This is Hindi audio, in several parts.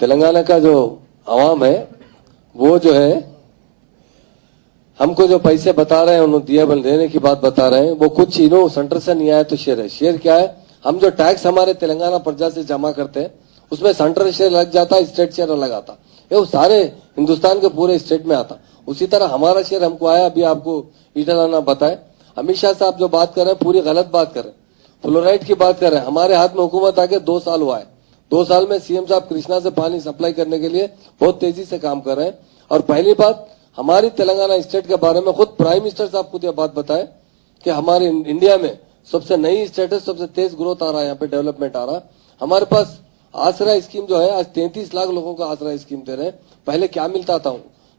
तेलंगाना का जो आवाम है वो जो है हमको जो पैसे बता रहे हैं उन्होंने दिया बल देने की बात बता रहे हैं, वो कुछ इन्हों सेंटर से नहीं आया तो शेयर है। शेयर क्या है? हम जो टैक्स हमारे तेलंगाना प्रजा से जमा करते हैं उसमें सेंट्रल शेयर लग जाता है, स्टेट शेयर अलग आता, ये सारे हिंदुस्तान के पूरे स्टेट में आता। उसी तरह हमारा शेयर हमको आया। अभी आपको ईटलाना बताए, अमित शाह साहब जो बात कर रहे हैं पूरी गलत बात कर रहे हैं, फ्लोराइड की बात कर रहे हैं। हमारे हाथ में हुकूमत आके 2 साल हुआ है, 2 साल में सीएम साहब कृष्णा से पानी सप्लाई करने के लिए बहुत तेजी से काम कर रहे हैं। और पहली बात, हमारी तेलंगाना स्टेट के बारे में खुद प्राइम मिनिस्टर साहब खुद ये बात बताए कि हमारे इंडिया में सबसे नई स्टेट है, सबसे तेज ग्रोथ आ रहा है, यहाँ पे डेवलपमेंट आ रहा है। हमारे पास आसरा स्कीम जो है आज 33 लाख लोगों को आसरा स्कीम दे रहे हैं। पहले क्या मिलता था?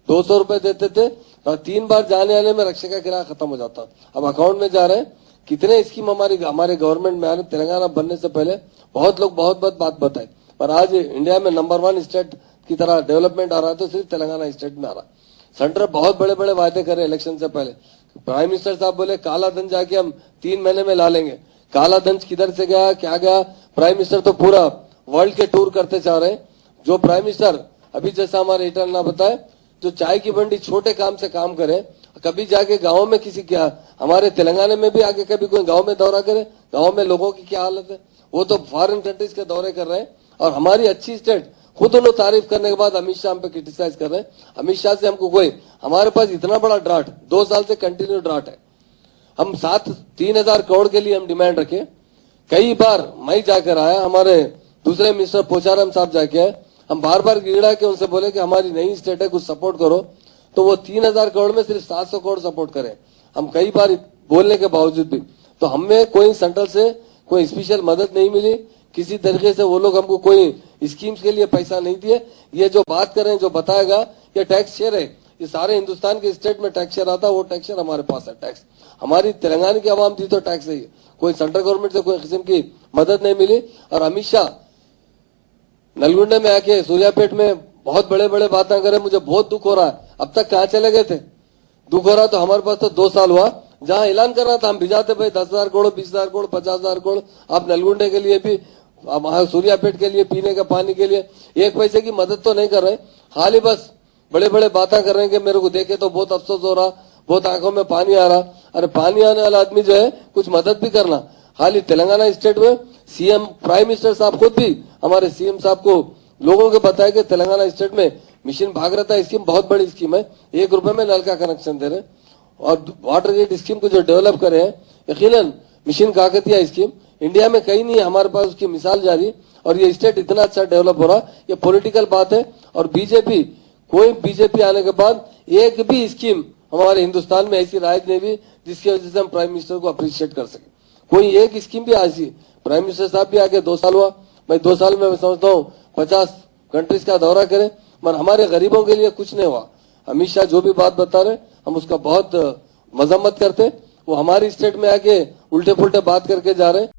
200 रुपए देते थे और 3 बार जाने आने में रक्षा का किराया खत्म हो जाता। अब अकाउंट में जा रहे हैं। कितने स्कीम हमारे गवर्नमेंट में आ रहे। तेलंगाना बनने से पहले बहुत लोग बहुत बात बताए, पर आज इंडिया में नंबर 1 स्टेट की तरह डेवलपमेंट आ रहा है तो सिर्फ तेलंगाना स्टेट में आ रहा है। सेंटर बहुत बड़े बड़े वायदे करे इलेक्शन से पहले। प्राइम मिनिस्टर साहब बोले काला धन जाके हम 3 महीने में ला लेंगे। काला धन किधर से गया, क्या गया? प्राइम मिनिस्टर तो पूरा वर्ल्ड के टूर करते जा रहे हैं। जो प्राइम मिनिस्टर अभी जैसा हमारे इटल ना बताए, जो चाय की बंडी छोटे काम से काम करे, कभी जाके गाँव में किसी क्या, हमारे तेलंगाना में भी आके कभी कोई गाँव में दौरा करे, गाँव में लोगों की क्या हालत है, वो तो फॉरेन कंट्रीज के दौरे कर रहे हैं। और हमारी अच्छी स्टेट खुद उन्होंने तारीफ करने के बाद अमित शाह हम पे क्रिटिसाइज कर रहे हैं। अमित शाह से हमको कोई, हमारे पास इतना बड़ा ड्राट 2 साल से कंटिन्यू ड्राट है। हम 3,000 करोड़ के लिए हम डिमांड रखे। कई बार मैं जाकर आया, हमारे दूसरे मिनिस्टर पोचाराम साहब जाके आए, हम बार गिड़ा के उनसे बोले कि हमारी नई स्टेट है, कुछ सपोर्ट करो, तो वो 3,000 करोड़ में सिर्फ 700 करोड़ सपोर्ट करें। हम कई बार बोलने के बावजूद भी, तो हमें कोई सेंट्रल से कोई स्पेशल मदद नहीं मिली किसी तरीके से। वो लोग हमको कोई स्कीम्स के लिए पैसा नहीं दिए। ये जो बात कर रहे हैं, जो बताएगा, ये टैक्स शेयर है। ये सारे हिंदुस्तान के स्टेट में टैक्स शेयर आता है, वो टैक्स शेयर हमारे पास है। टैक्स हमारी तेलंगाना की आवाम दी तो टैक्स है, कोई सेंट्रल गवर्नमेंट से कोई किस्म की मदद नहीं मिली। और अमित शाह नलगुंडे में आके सूर्यापेट में बहुत बड़े बातें करे, मुझे बहुत दुख हो रहा है। अब तक कहाँ चले गए थे? दुख हो रहा तो हमारे पास तो 2 साल हुआ, जहां ऐलान कर रहा था हम भिजाते भाई 10,000 करोड़, 20,000 करोड़, 50,000 करोड़। आप नलगुंडे के लिए भी, सूर्यापेट के लिए, पीने का पानी के लिए 1 पैसे की मदद तो नहीं कर रहे, खाली बस बड़े बातें कर रहे हैं कि मेरे को देखे तो बहुत अफसोस हो रहा, बहुत आंखों में पानी आ रहा। अरे पानी आने वाला आदमी जो है कुछ मदद भी करना। खाली तेलंगाना स्टेट में सीएम प्राइम मिनिस्टर साहब खुद भी हमारे सीएम साहब को लोगों को बताया कि तेलंगाना स्टेट में मिशन भागीरथ स्कीम बहुत बड़ी स्कीम है, 1 रुपए में नल का कनेक्शन दे रहे। और वाटर गेट स्कीम को जो डेवलप करे हैं, यकीनन मिशन काकतिया स्कीम इंडिया में कहीं नहीं है, हमारे पास उसकी मिसाल जारी। और ये स्टेट इतना अच्छा डेवलप हो रहा, ये पॉलिटिकल बात है। और बीजेपी आने के बाद एक भी स्कीम हमारे हिंदुस्तान में ऐसी राइज नहीं हुई जिसकी वजह से हम प्राइम मिनिस्टर को अप्रिशिएट कर सके। कोई एक स्कीम भी ऐसी, प्राइम मिनिस्टर साहब भी आगे 2 साल हुआ, मैं 2 साल में मैं समझता हूँ 50 कंट्रीज का दौरा करें, मगर हमारे गरीबों के लिए कुछ नहीं हुआ। अमित शाह जो भी बात बता रहे हम उसका बहुत मजम्मत करते, वो हमारी स्टेट में आके उल्टे पुल्टे बात करके जा रहे हैं।